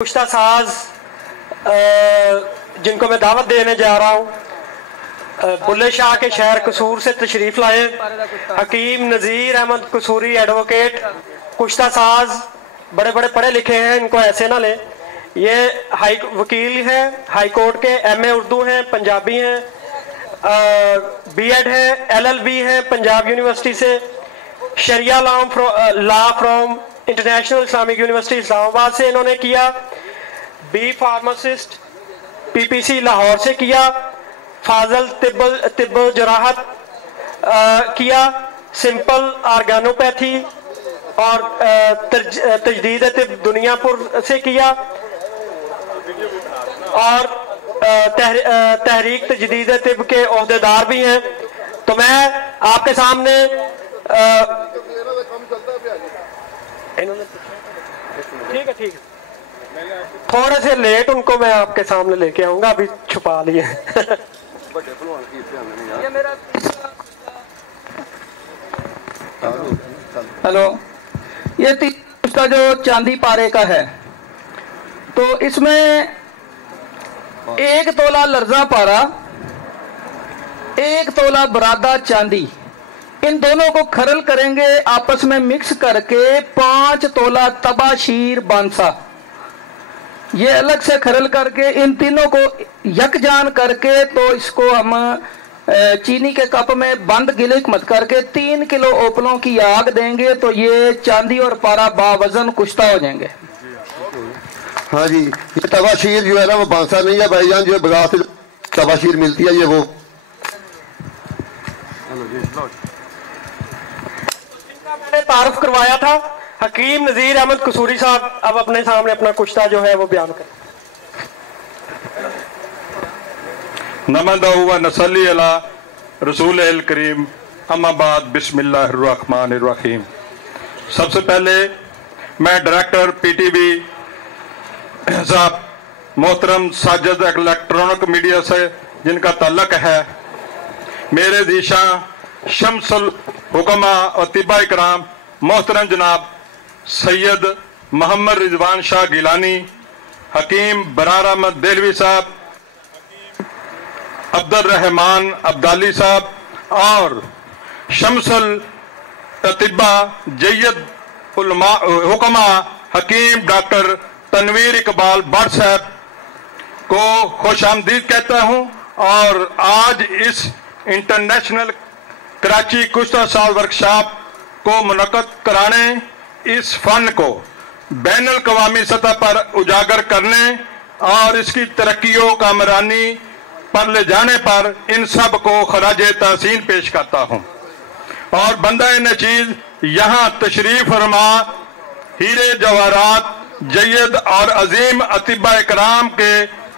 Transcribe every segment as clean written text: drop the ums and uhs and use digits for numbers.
कुश्ता साज जिनको मैं दावत देने जा रहा हूँ, बुल्ले शाह के शहर कसूर से तशरीफ़ लाए। हकीम नज़ीर अहमद कसूरी एडवोकेट, कुश्ता साज, बड़े बड़े पढ़े लिखे हैं, इनको ऐसे ना लें। ये वकील हैं, हाई कोर्ट के, MA उर्दू हैं, पंजाबी हैं, B.Ed है, LLB है पंजाब यूनिवर्सिटी से, sharia law from international Islamic university Islamabad से इन्होंने किया, B फार्मासिस्ट PPC लाहौर से किया, फाजल तिब्ब जराहत किया, सिंपल ऑर्गेनोपैथी और तजदीद तिब्ब दुनियापुर से किया, और तहरीक तजदीद तिब्ब के ओहदेदार भी हैं। तो मैं आपके सामने ठीक है थोड़े से लेट उनको मैं आपके सामने लेके आऊंगा, अभी छुपा लिए। हेलो, ये तीसरा जो चांदी पारे का है, तो इसमें 1 तोला लर्जा पारा, 1 तोला बरादा चांदी, इन दोनों को खरल करेंगे आपस में मिक्स करके 5 तोला तबाशीर बांसा, ये अलग से खरल करके इन तीनों को यकजान करके, तो इसको हम चीनी के कप में बंद गिलिक मत करके 3 किलो ओपलों की आग देंगे, तो ये चांदी और पारा बावजन कुश्ता हो जाएंगे। हाँ जी, ये तबाशीर जो है ना वो बांसा नहीं है भाईजान, जो बाजार से तबाशीर मिलती है ये वो। मैंने तारुफ करवाया था, हकीम नज़ीर अहमद कसूरी साहब अब अपने सामने अपना कुश्ता जो है वो बयान करें। नमदहु व नसल्ली अला रसूल अल करीम, अम्मा बाद, बिस्मिल्लाहिर्रहमानिर्रहीम। सबसे पहले मैं डायरेक्टर PTV साहब मोहतरम साजिद इलेक्ट्रॉनिक मीडिया से जिनका ताल्लुक है, मेरे दिशा शम्सुल हुकमा और तिब्बा इकराम मोहतरम जनाब सैयद मोहम्मद रिजवान शाह गिलानी, हकीम बरार अहमद देलवी साहब, अब्दुल रहमान अब्दाली साहब और शम्सुल तिब्बा जय्यद हुकमा हकीम डॉक्टर तनवीर इकबाल भट्ट साहब को खुश आमदीद कहता हूं। और आज इस इंटरनेशनल कराची कुश्ता साज वर्कशॉप को मुनक्कद कराने, इस फन को बैनुल अक़वामी सतह पर उजागर करने और इसकी तरक्कियों का मरानी पर ले जाने पर इन सब को खराजे तहसीन पेश करता हूं। और बंदा नचीज यहाँ तशरीफ फरमा हीरे जवाहरात जय्यद और अजीम अतिबा इकराम के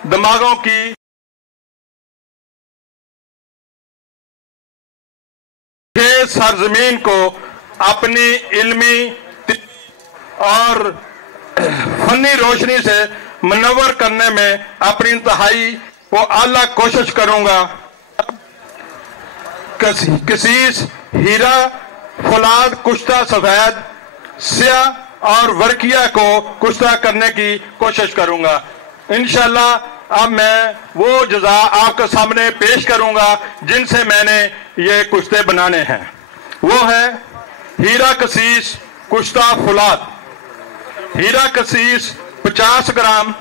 दिमागों की सरजमीन को अपनी इल्मी और फनी रोशनी से मुनव्वर करने में अपनी इंतहाई वो आला कोशिश करूंगा। कसीस हीरा फुलाद कुश्ता सफेद स्याह और वर्किया को कुश्ता करने की कोशिश करूंगा इंशाल्लाह। अब मैं वो जजा आपके सामने पेश करूंगा जिनसे मैंने ये कुश्ते बनाने हैं। वो है हीरा कसीस कुश्ता फुलाद। हीरा कसीस 50 ग्राम,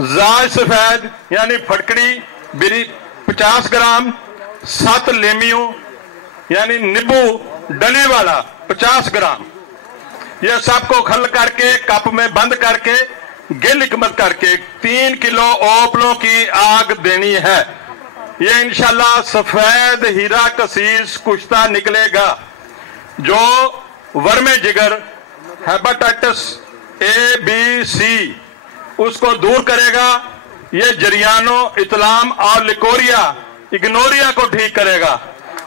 जाज सफेद यानी फटकड़ी बिरी 50 ग्राम, 7 लेमियों यानी नींबू डली वाला 50 ग्राम, यह सबको खल करके कप में बंद करके गिलिक मत करके 3 किलो ओपलों की आग देनी है। ये इंशाल्लाह सफेद हीरा कसीस कुश्ता निकलेगा जो वर्मे जिगर, हेपेटाइटिस A-B-C उसको दूर करेगा। ये जरियानो, इतलाम और लिकोरिया, इग्नोरिया को ठीक करेगा,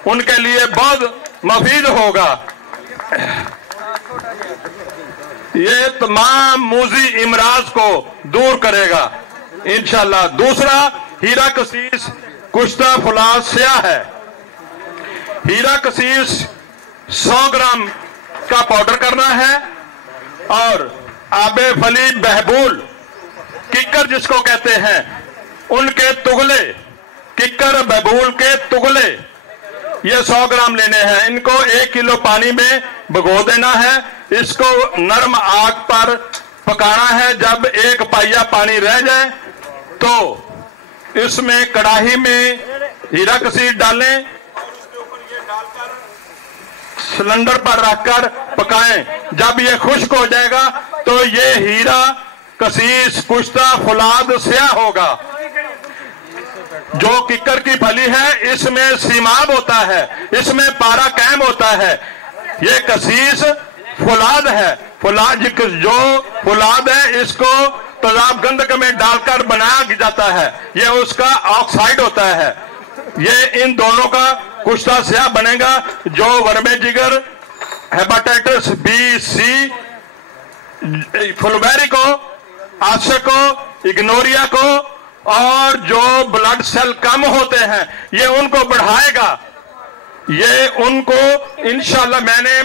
उनके लिए बहुत मफीद होगा। ये तमाम मूजी इमराज को दूर करेगा इंशाल्लाह। दूसरा हीरा कसीस कुश्ता फुलाद स्याह है। हीरा कसीस 100 ग्राम का पाउडर करना है और आबे फली बहबूल किक्कर जिसको कहते हैं, उनके तुगले, किक्कर बहबूल के तुगले, ये 100 ग्राम लेने हैं। इनको 1 किलो पानी में भिगो देना है। इसको नरम आग पर पकाना है। जब 1 पाइया पानी रह जाए तो इसमें कढ़ाई में हीरा कसीर डालें, सिलेंडर पर रखकर पकाएं। जब ये खुश्क हो जाएगा तो ये हीरा कसीस कुश्ता फुलाद स्याह होगा। जो किक्कर की फली है इसमें सीमाब होता है, इसमें पारा कैम होता है। ये कसीस फुलाद है। फुलाद जो फुलाद है इसको तेजाब गंधक में डालकर बनाया जाता है। ये उसका ऑक्साइड होता है। ये इन दोनों का कुश्ता स्याह बनेगा जो वर्मे जिगर, हेपाटाइटिस बी सी, फुलबेरी को, आशा को, इग्नोरिया को और जो ब्लड सेल कम होते हैं ये उनको बढ़ाएगा। ये उनको इंशाल्लाह मैंने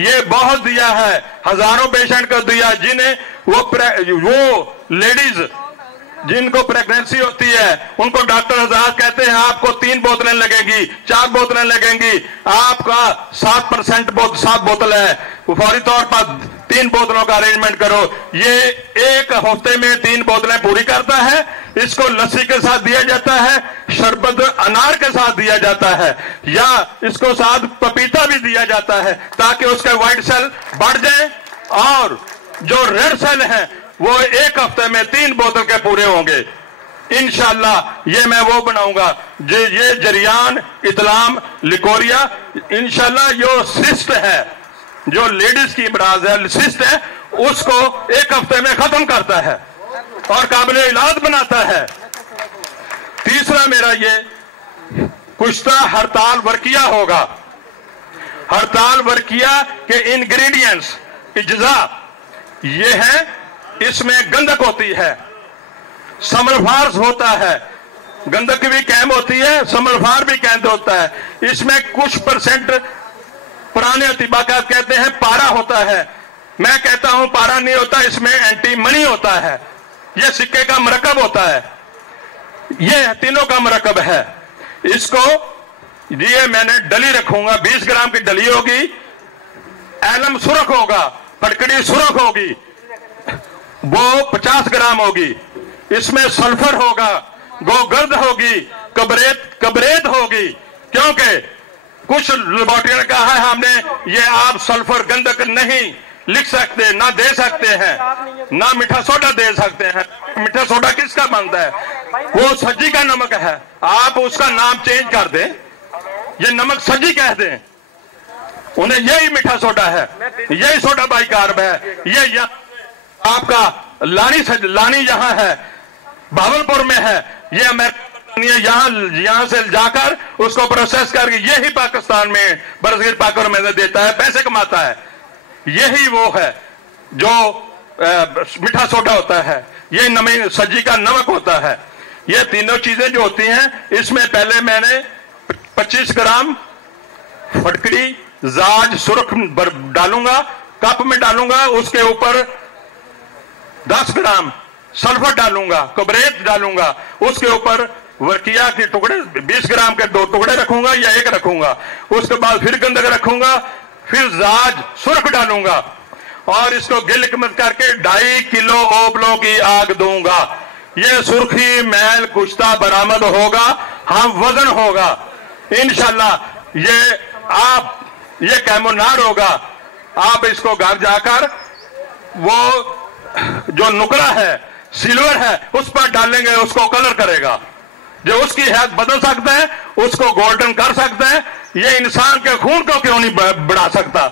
ये बहुत दिया है, हजारों पेशेंट को दिया जिन्हें वो लेडीज जिनको प्रेगनेंसी होती है उनको डॉक्टर हजरात कहते हैं आपको 3 बोतलें लगेगी, 4 बोतलें लगेंगी। आपका 7% 7 बोतल है, फौरी तौर पर 3 बोतलों का अरेंजमेंट करो। ये 1 हफ्ते में 3 बोतलें पूरी करता है। इसको लस्सी के साथ दिया जाता है, शरबत अनार के साथ दिया जाता है, या इसको साथ पपीता भी दिया जाता है ताकि उसके व्हाइट सेल बढ़ जाए और जो रेड सेल है वो 1 हफ्ते में 3 बोतल के पूरे होंगे इंशाल्लाह। ये मैं वो बनाऊंगा ये जरियान, इतलाम, लिकोरिया इंशाल्लाह। जो सिस्ट है, जो लेडीज की इमराज है, सिस्ट है, उसको 1 हफ्ते में खत्म करता है और काबिल इलाज बनाता है। तीसरा मेरा ये कुश्ता हड़ताल वर्किया होगा। हड़ताल वर्किया के इंग्रेडिएंट्स इज्जा ये है, इसमें गंधक होती है, समलफार्स होता है, गंधक भी कैम होती है, समलफार भी कैम होता है। इसमें कुछ % पुराने अतिबाकात कहते हैं पारा होता है, मैं कहता हूं पारा नहीं होता, इसमें एंटी मनी होता है। यह सिक्के का मरकब होता है, ये तीनों का मरकब है। इसको ये मैंने डली रखूंगा, 20 ग्राम की डली होगी, एलम सुरख होगा, फटकड़ी सुरख होगी, वो 50 ग्राम होगी। इसमें सल्फर होगा, गोगर्द होगी, कबरेत होगी, क्योंकि कुछ लेबोरेटरी ने कहा है हमने ये आप सल्फर गंधक नहीं लिख सकते, ना दे सकते हैं, ना मीठा सोडा दे सकते हैं। मीठा सोडा किसका बनता है? वो सज्जी का नमक है, आप उसका नाम चेंज कर दें, ये नमक सज्जी कह दें, उन्हें यही मीठा सोडा है, यही सोडा बाइकार्ब है। ये आपका लानी यहाँ है, भावलपुर में है, ये अमेरिका यहाँ से जाकर उसको प्रोसेस करके यही पाकिस्तान में बरसगीर पाकर में देता है, पैसे कमाता है। यही वो है जो मीठा सोडा होता है, ये नमक सज्जी का नमक होता है। ये तीनों चीजें जो होती हैं, इसमें पहले मैंने 25 ग्राम फटकड़ी जाज सुरख डालूंगा, कप में डालूंगा, उसके ऊपर 10 ग्राम सल्फर डालूंगा, कबरेत डालूंगा, उसके ऊपर वर्किया के टुकड़े 20 ग्राम के 2 टुकड़े रखूंगा या 1 रखूंगा, उसके बाद फिर गंधक रखूंगा, फिर जाज सुरख डालूंगा और इसको गिलकमत करके 2.5 किलो ओबलों की आग दूंगा। ये सुर्खी मैल कुश्ता बरामद होगा, हम वजन होगा इंशाल्लाह। ये कैमोनार होगा। आप इसको घर जाकर वो जो नुकरा है, सिल्वर है, उस पर डालेंगे, उसको कलर करेगा। जो उसकी हैत बदल सकता है उसको गोल्डन कर सकता है। ये इंसान के खून को क्यों नहीं बढ़ा सकता?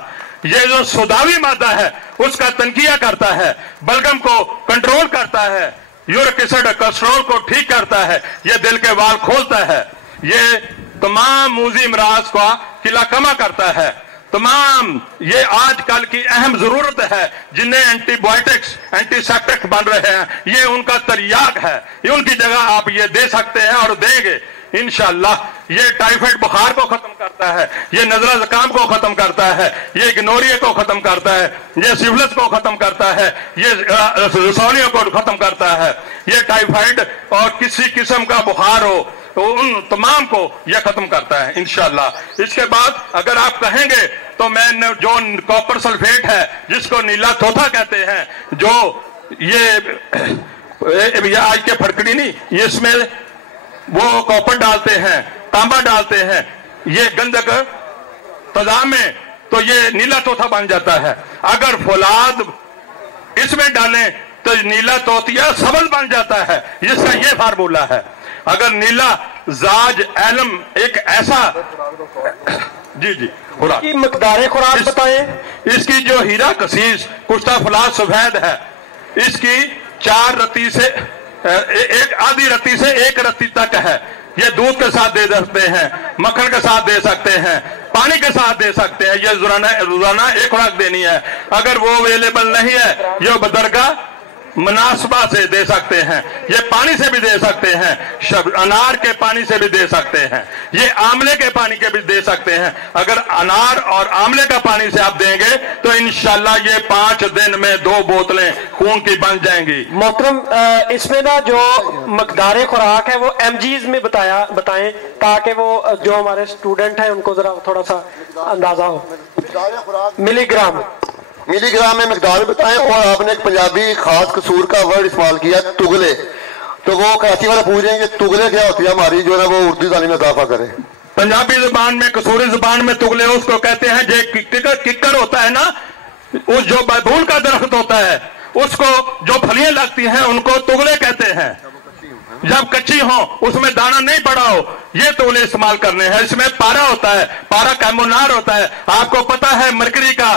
ये जो सुदावी मादा है उसका तनकिया करता है, बलगम को कंट्रोल करता है, यूरिक एसिड कोलेस्ट्रॉल को ठीक करता है, ये दिल के वाल खोलता है, ये तमाम मूजी इमराज का किला कमा करता है। तमाम ये आजकल की अहम जरूरत है, जिन्हें एंटीबायोटिक्स एंटीसेप्टिक बन रहे हैं, ये उनका तरियाक है, ये उनकी जगह आप ये दे सकते हैं और देंगे इंशाअल्लाह। ये टाइफाइड बुखार को खत्म करता है, ये नजला जुकाम को खत्म करता है, ये गनोरिया को खत्म करता है, ये सिफिलिस को खत्म करता है, ये रसौलियों को खत्म करता है, ये टाइफाइड और किसी किस्म का बुखार हो तो उन तमाम को यह खत्म करता है इंशाअल्लाह। इसके बाद अगर आप कहेंगे तो मैं जो कॉपर सल्फेट है, जिसको नीला तोता कहते हैं, जो ये आज के फटकड़ी नहीं, ये इसमें वो कॉपर डालते हैं, तांबा डालते हैं, ये गंधक तजा में, तो ये नीला तोता बन जाता है। अगर फौलाद इसमें डालें तो नीला तोतिया सबल बन जाता है, जिसका ये फार्मूला है। अगर नीला जाज एलम एक ऐसा जी खुराक की मकदार खुराक बताएं। इसकी जो हीरा कसीस कुश्ता फलाद सफेद है, इसकी 4 रत्ती से एक आधी रत्ती से 1 रत्ती तक है। ये दूध के साथ दे सकते हैं, मक्खन के साथ दे सकते हैं, पानी के साथ दे सकते हैं। ये रोजाना एक खुराक देनी है। अगर वो अवेलेबल नहीं है, ये बदरगाह मुनासबा से दे सकते हैं, ये पानी से भी दे सकते हैं, अनार के पानी से भी दे सकते हैं, ये आंवले के पानी के भी दे सकते हैं। अगर अनार और आंवले का पानी से आप देंगे तो इंशाल्लाह ये 5 दिन में 2 बोतलें खून की बन जाएंगी। मोहतरम, इसमें ना जो मकदार खुराक है वो mgs में बताएं, ताकि वो जो हमारे स्टूडेंट हैं उनको जरा थोड़ा सा अंदाजा हो। मिलीग्राम में मकदार बताएं। और आपने एक पंजाबी खास कसूर का वर्ड इस्तेमाल किया, तुगले, तो वो कराची वाला पूछ रहे हैं कि तुगले क्या होती है हमारी, जो है वो उर्दू तालीम में इजाफा करे। पंजाबी जुबान में, कसूरी जुबान में तुगले उसको कहते हैं जो किक्कर होता है ना, उस जो बैबूल का दरख्त होता है उसको जो फलियां लगती हैं उनको तुगले कहते हैं। जब कच्ची हो, उसमें दाना नहीं पड़ा हो, ये तुगले इस्तेमाल करने हैं। इसमें पारा होता है, पारा कैमोनार होता है। आपको पता है मरकरी का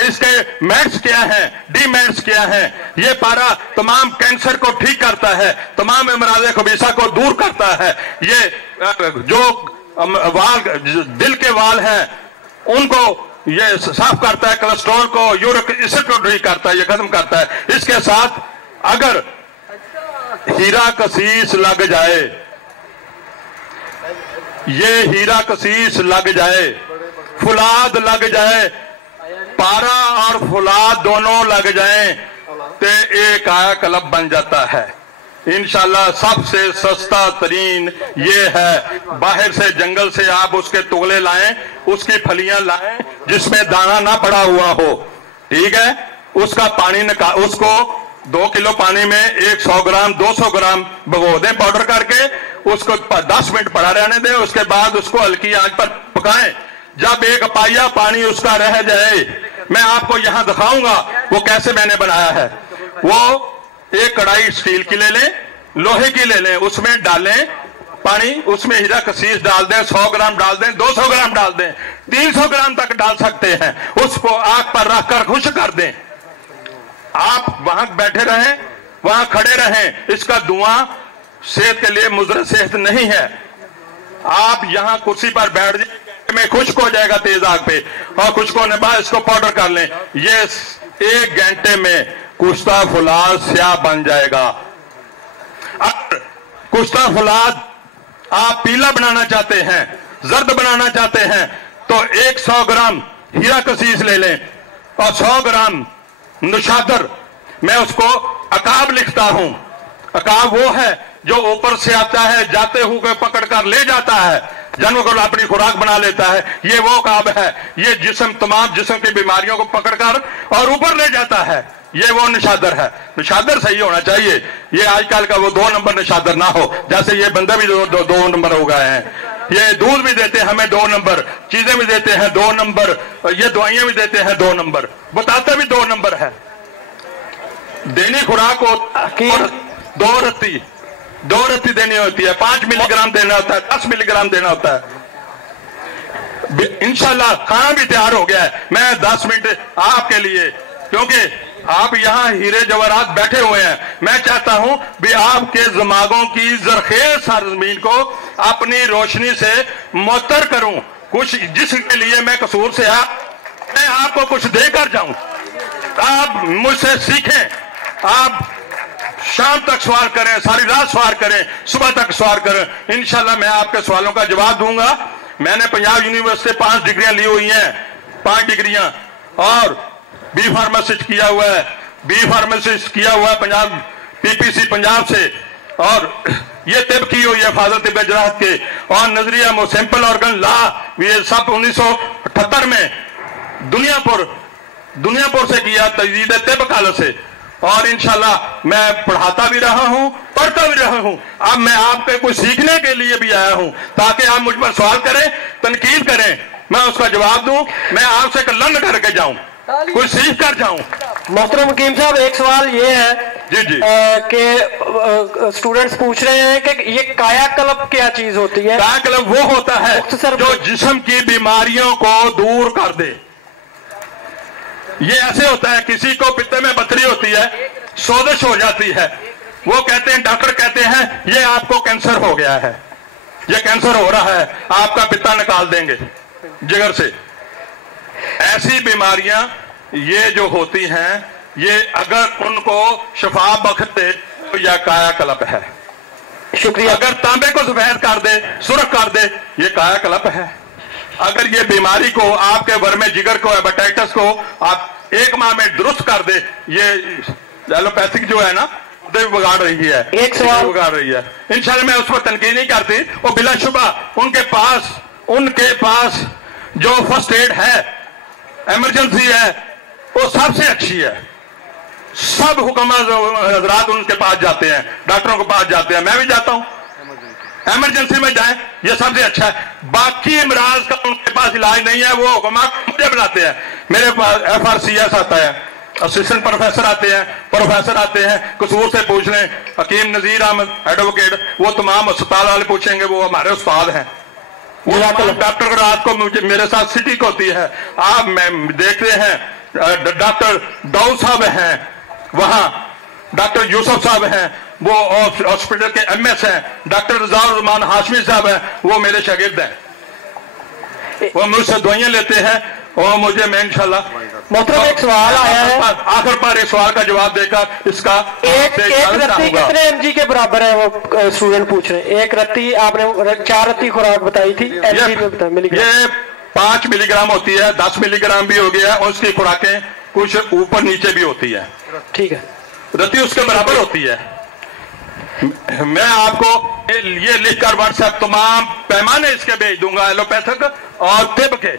इसके मेड्स क्या है, डीमेड्स क्या है। ये पारा तमाम कैंसर को ठीक करता है, तमाम अमराज़ खबीसा को दूर करता है। ये जो वाल, दिल के वाल हैं उनको ये साफ करता है, कोलेस्ट्रॉल को, यूरिक एसिड को ठीक करता है, ये खत्म करता है। इसके साथ अगर हीरा कसीस लग जाए, ये हीरा कसीस लग जाए, फुलाद लग जाए, पारा और फुलाद दोनों लग जाएं, तो एक आया कलब बन जाता है इंशाल्लाह। सबसे सस्ता तरीन ये है, बाहर से जंगल से आप उसके तुगले लाएं, उसकी फलियां लाएं जिसमें दाना ना पड़ा हुआ हो, ठीक है। उसका पानी उसको 2 किलो पानी में 100 ग्राम 200 ग्राम भिगो दें पाउडर करके, उसको 10 मिनट पड़ा रहने दें। उसके बाद उसको हल्की आंच पर पकाएं। जब 1 पाया पानी उसका रह जाए, मैं आपको यहां दिखाऊंगा वो कैसे मैंने बनाया है। वो एक कढ़ाई स्टील की ले लें, लोहे की ले लें, उसमें डालें पानी, उसमें हीरा कसीस डाल दें, 100 ग्राम डाल दें, 200 ग्राम डाल दें, 300 ग्राम तक डाल सकते हैं। उसको आग पर रखकर खुश कर दें। आप वहां बैठे रहें, वहां खड़े रहें। इसका धुआं सेहत के लिए मुज़र सेहत नहीं है। आप यहां कुर्सी पर बैठ जाए, में खुश्क हो जाएगा तेज आग पे, और खुश्क होने बाद इसको पाउडर कर लें। ये 1 घंटे में कुश्ता फुलाद स्याह बन जाएगा। अगर कुश्ता फुलाद आप पीला बनाना चाहते हैं, जर्द बनाना चाहते हैं, तो 100 ग्राम हीरा कसीस ले लें और 100 ग्राम नुशादर। मैं उसको अकाब लिखता हूं। अकाब वो है जो ऊपर से आता है, जाते हुए पकड़कर ले जाता है, जानवर को अपनी खुराक बना लेता है। ये वो अकाब है, ये तमाम जिस्म की बीमारियों को पकड़कर और ऊपर ले जाता है। ये वो निशादर है। निशादर सही होना चाहिए। ये आजकल का वो 2 नंबर निशादर ना हो, जैसे ये बंदे भी 2 नंबर हो गए हैं। ये दूध भी देते हैं हमें 2 नंबर, चीजें भी देते हैं 2 नंबर, ये दवाइयां भी देते हैं 2 नंबर, बताते भी 2 नंबर है। देनी खुराक को 2 रत्ती देनी होती है, 5 मिलीग्राम देना होता है, 10 मिलीग्राम देना होता है। इंशाल्लाह खाना भी तैयार हो गया है। मैं 10 मिनट आपके लिए, क्योंकि आप यहाँ हीरे जवाहरात बैठे हुए हैं, मैं चाहता हूं भी आपके दिमागों की जरखेज सरजमीन को अपनी रोशनी से मुअत्तर करूं। कुछ जिसके लिए मैं कसूर से मैं आपको कुछ देकर जाऊं, आप मुझसे सीखें। आप शाम तक सवाल करें, सारी रात सवाल करें, सुबह तक सवाल करें, इंशाल्लाह मैं आपके सवालों का जवाब दूंगा। मैंने पंजाब यूनिवर्सिटी से 5 डिग्रियां ली हुई हैं, 5 डिग्रियां, और बी फार्मासिस्ट किया हुआ है, पंजाब पीपीसी पंजाब से, और ये तिब की हुई है फादर तिब जराहत के, और नजरिया सिंपल ऑर्गन लॉ ये सब 1978 में दुनियापुर से किया, तजदीद तिब कॉलेज से। और इंशाल्लाह मैं पढ़ाता भी रहा हूं, पढ़ता भी रहा हूं। अब मैं आपके कुछ सीखने के लिए भी आया हूं, ताकि आप मुझ पर सवाल करें, तनकीद करें, मैं उसका जवाब दूं, मैं आपसे लर्न करके जाऊं, कुछ सीख कर जाऊं। मोहतरम हकीम साहब, एक सवाल ये है जी जी कि स्टूडेंट्स पूछ रहे हैं कि ये कायाकल्प क्या चीज होती है? कायाकल्प वो होता है जो जिस्म की बीमारियों को दूर कर दे। ये ऐसे होता है, किसी को पित्ते में पथरी होती है, सोजिश हो जाती है, वो कहते हैं, डॉक्टर कहते हैं ये आपको कैंसर हो गया है, ये कैंसर हो रहा है, आपका पित्ता निकाल देंगे जिगर से। ऐसी बीमारियां ये जो होती हैं, ये अगर उनको शफा बख्श दे तो यह कायाकल्प है। शुक्रिया। अगर तांबे को सफेद कर दे, सुर्ख कर दे, ये कायाकल्प है। अगर ये बीमारी को, आपके वर्मे जिगर को, हेपेटाइटिस को आप 1 माह में दुरुस्त कर दे, ये एलोपैथिक जो है ना, बिगाड़ रही है, एक सवाल बिगाड़ रही है। इंशाल्लाह मैं उस पर तनकीद नहीं करती, और बिलाशुबा उनके पास जो फर्स्ट एड है, इमरजेंसी है, वो सबसे अच्छी है। सब हुक्मा हजरात उनके पास जाते हैं, डॉक्टरों के पास जाते हैं, मैं भी जाता हूं। इमरजेंसी में जाएं, ये सबसे अच्छा है। बाकी इमराज का उनके पास इलाज नहीं है, वो हुक्मा मुझे बुलाते हैं। मेरे पास FRCS आता है, असिस्टेंट प्रोफेसर आते हैं, प्रोफेसर आते हैं, कसूर से पूछ लें, हकीम नजीर अहमद एडवोकेट, वो तमाम अस्पताल वाले पूछेंगे, वो हमारे उस्ताद हैं। डॉक्टर रात को मुझे मेरे साथ सिटी को होती है, आप मैं देखते हैं, डॉक्टर दाऊद साहब हैं वहां, डॉक्टर यूसुफ साहब हैं, वो हॉस्पिटल के MS हैं, डॉक्टर रज़ा हाशमी साहब हैं, वो मेरे शागिर्द हैं, वो मुझसे दवाइयां लेते हैं, और मुझे मैं इंशाल्लाह। मोहतरम, एक सवाल आया है, आखिर पर एक सवाल का जवाब देकर इसका एक रत्ती कितने mg के बराबर है, वो स्टूडेंट पूछ रहे हैं। एक रत्ती आपने 4 रत्ती खुराक बताई थी, ये 5 मिलीग्राम होती है, 10 मिलीग्राम भी हो गया, और उसकी खुराकें कुछ ऊपर नीचे भी होती है। ठीक है, रत्ती उसके बराबर होती है। मैं आपको ये लिखकर व्हाट्सएप तमाम पैमाने इसके भेज दूंगा, एलोपैथिक और तिब के,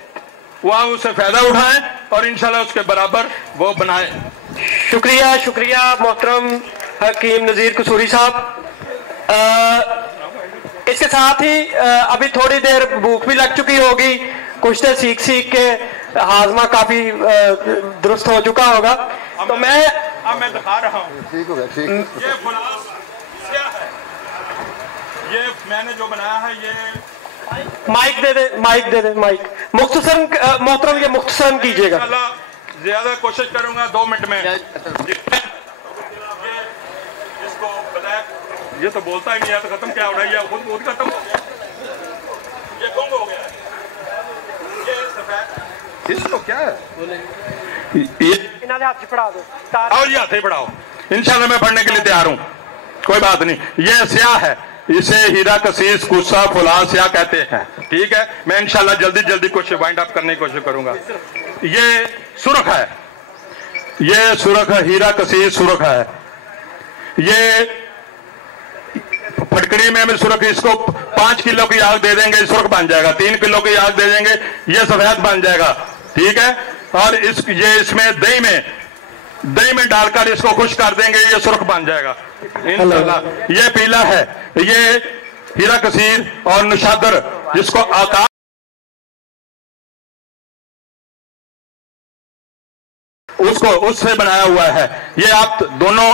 वह उससे फायदा उठाएं और इंशाल्लाह उसके बराबर वो बनाएं। शुक्रिया मोहतरम हकीम नजीर कसूरी साहब। इसके साथ ही अभी थोड़ी देर भूख भी लग चुकी होगी, कुछ देर सीख के हाजमा काफी दुरुस्त हो चुका होगा। तो मैं दिखा रहा हूँ, ठीक हो गया, ठीक। ये मैंने जो बनाया है, ये माइक दे दे माइक मुख्तसरन मोहतरम, ये मुख्तसरन कीजिएगा। ज्यादा कोशिश करूंगा 2 मिनट में। इसको ब्लैक, ये तो बोलता ही नहीं है, तो खत्म क्या हो रहा है, खुद खत्म हो गया, ये गुम हो गया। ये सफेद, इसको क्या है, हाथ से पढ़ा दो, और ये हाथ पढ़ाओ, इंशाल्लाह मैं पढ़ने के लिए तैयार हूँ, कोई बात नहीं। ये स्याह है, इसे हीरा कसीस कुस्सा फुला स्याह कहते हैं, ठीक है। मैं इंशाल्लाह जल्दी कुछ वाइंड अप करने की कोशिश करूंगा। ये सुर्ख है, ये सुर्ख है, हीरा कसीस सुर्ख है। ये फटकड़ी में सुर्ख, इसको 5 किलो की आग दे देंगे, सुर्ख बन जाएगा। 3 किलो की आग दे देंगे, ये सफेद बन जाएगा, ठीक है। और ये इसमें दही में डालकर इसको खुश कर देंगे, ये सुर्ख बन जाएगा इंशाल्लाह। ये पीला है, ये हीरा कसीर और निशादर, जिसको आकार उससे बनाया हुआ है। ये आप दोनों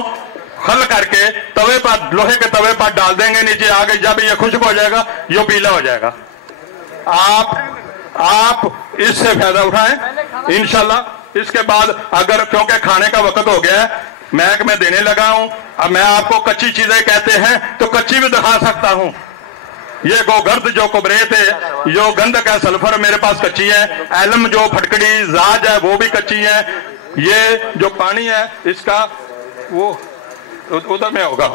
खल करके तवे पर, लोहे के तवे पर डाल देंगे नीचे आगे, जब ये खुश्क हो जाएगा, ये पीला हो जाएगा। आप इससे फायदा उठाएं इंशाल्लाह। इसके बाद अगर, क्योंकि खाने का वक्त हो गया है, मैं देने लगा हूं, अब मैं आपको कच्ची चीजें कहते हैं तो कच्ची भी दिखा सकता हूं, ये गोगर्द जो कुबरेत है, जो गंधक है, सल्फर मेरे पास कच्ची है, एलम जो फटकड़ी जाज है वो भी कच्ची है, ये जो पानी है इसका वो उधर में होगा,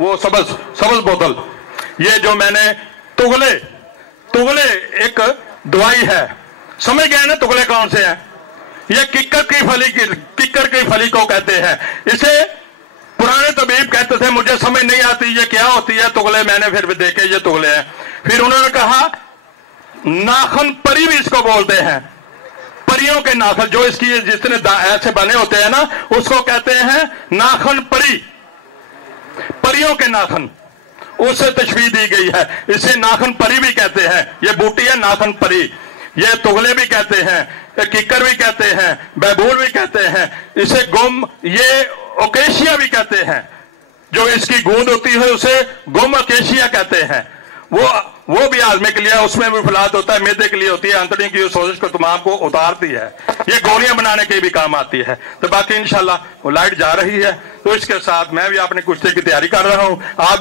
वो सबज बोतल, ये जो मैंने तुगले एक दवाई है, समझ गए ना तुगले कौन से हैं? ये किक्कर की फली को कहते हैं। इसे पुराने तबीब कहते थे, मुझे समझ नहीं आती ये क्या होती है तुगले, मैंने फिर भी देखे ये तुगले हैं। फिर उन्होंने कहा नाखन परी भी इसको बोलते हैं, परियों के नाखन जो इसकी जितने ऐसे बने होते हैं ना उसको कहते हैं नाखन परी, परियों के नाखन, उससे तशबीह दी गई है। इसे नाखन परी भी कहते हैं, ये बूटी है नाखन परी, ये तुगले भी कहते हैं, किक्कर भी कहते हैं, बैबूल भी कहते हैं, इसे गुम, ये ओकेशिया भी कहते हैं, जो इसकी गूंद होती है उसे गुम ओकेशिया कहते हैं। वो भी आदमी के लिए, उसमें भी फलाद होता है, मैदे के लिए होती है, अंतड़ी की सोजिश को तमाम को उतारती है, ये गोलियां बनाने के भी काम आती है। तो बाकी इंशाल्लाह वो लाइट जा रही है, तो इसके साथ मैं भी अपने कुश्ती की तैयारी कर रहा हूँ। आप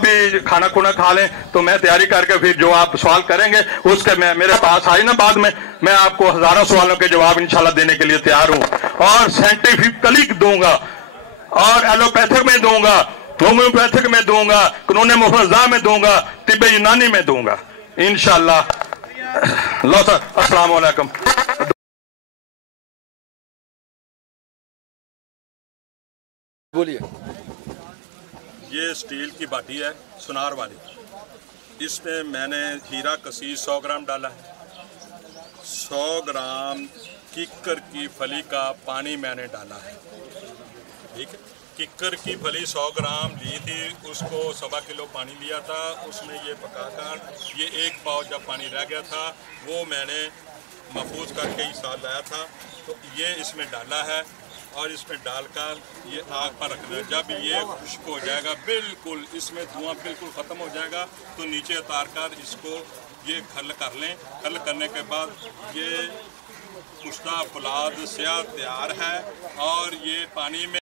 भी खाना खुना खा लें, तो मैं तैयारी करके फिर जो आप सवाल करेंगे उसके मैं मेरे पास आई ना बाद में मैं आपको हजारों सवालों के जवाब इंशाल्लाह देने के लिए तैयार हूँ, और साइंटिफिकली दूंगा, और एलोपैथिक में दूंगा, होम्योपैथिक में दूंगा, कानून मुफज्जा में दूंगा, तिब्बे यूनानी में दूंगा इंशाल्लाह। लो सर, अस्सलाम वालेकुम। बोलिए। ये स्टील की बाटी है सुनार वाली, इसमें मैंने हीरा कसीर 100 ग्राम डाला है, 100 ग्राम किक्कर की फली का पानी मैंने डाला है, ठीक है। किक्कर की फली 100 ग्राम ली थी, उसको 1.25 किलो पानी लिया था, उसमें ये पकाकर ये 1 पाव जब पानी रह गया था वो मैंने महफूज करके इस साल लाया था, तो ये इसमें डाला है, और इसमें डालकर ये आग पर रखना है। जब ये खुश्क हो जाएगा बिल्कुल, इसमें धुआं बिल्कुल ख़त्म हो जाएगा, तो नीचे उतार कर इसको ये खल कर लें। खल करने के बाद ये कुश्ता फुलाद स्याह तैयार है, और ये पानी में